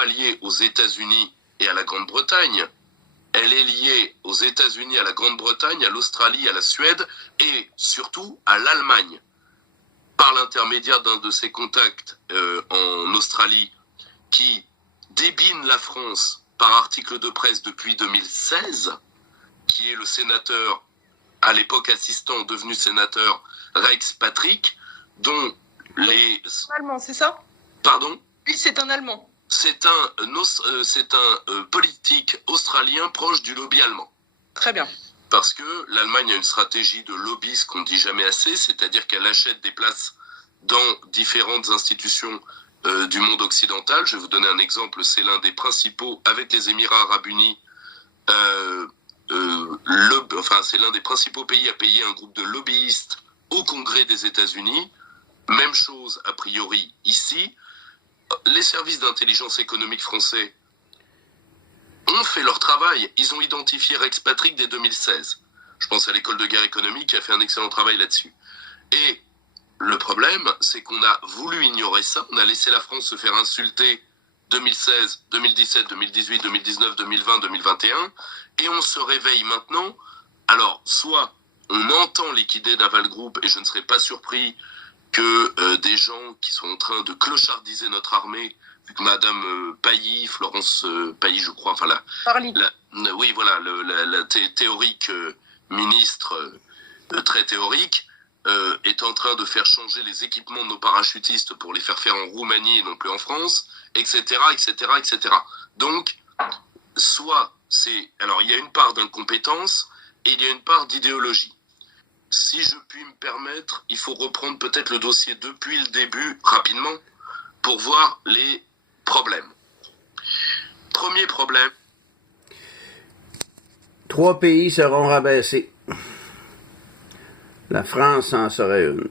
pas liée aux États-Unis et à la Grande-Bretagne. Elle est liée aux États-Unis, à la Grande-Bretagne, à l'Australie, à la Suède et surtout à l'Allemagne. Par l'intermédiaire d'un de ses contacts en Australie qui débine la France par article de presse depuis 2016, qui est le sénateur, à l'époque assistant, devenu sénateur, Rex Patrick, dont les... Allemand, c'est ça? Pardon? Oui, c'est un Allemand. C'est un politique australien proche du lobby allemand. Très bien. Parce que l'Allemagne a une stratégie de lobby, ce qu'on ne dit jamais assez, c'est-à-dire qu'elle achète des places dans différentes institutions du monde occidental. Je vais vous donner un exemple, c'est l'un des principaux, avec les Émirats Arabes Unis, c'est l'un des principaux pays à payer un groupe de lobbyistes au Congrès des États-Unis. Même chose a priori ici. Les services d'intelligence économique français ont fait leur travail. Ils ont identifié Rex Patrick dès 2016. Je pense à l'école de guerre économique qui a fait un excellent travail là-dessus. Et le problème, c'est qu'on a voulu ignorer ça. On a laissé la France se faire insulter 2016, 2017, 2018, 2019, 2020, 2021. Et on se réveille maintenant. Alors, soit on entend liquider Naval Group, et je ne serais pas surpris que des gens qui sont en train de clochardiser notre armée, vu que Madame Pailly, Florence Pailly, je crois, enfin oui, voilà, la théorique ministre très théorique, est en train de faire changer les équipements de nos parachutistes pour les faire en Roumanie et non plus en France, etc., etc., etc. Donc, soit c'est... Alors, il y a une part d'incompétence et il y a une part d'idéologie. Si je puis me permettre, il faut reprendre peut-être le dossier depuis le début, rapidement, pour voir les problèmes. Premier problème. 3 pays seront rabaissés. La France en serait une.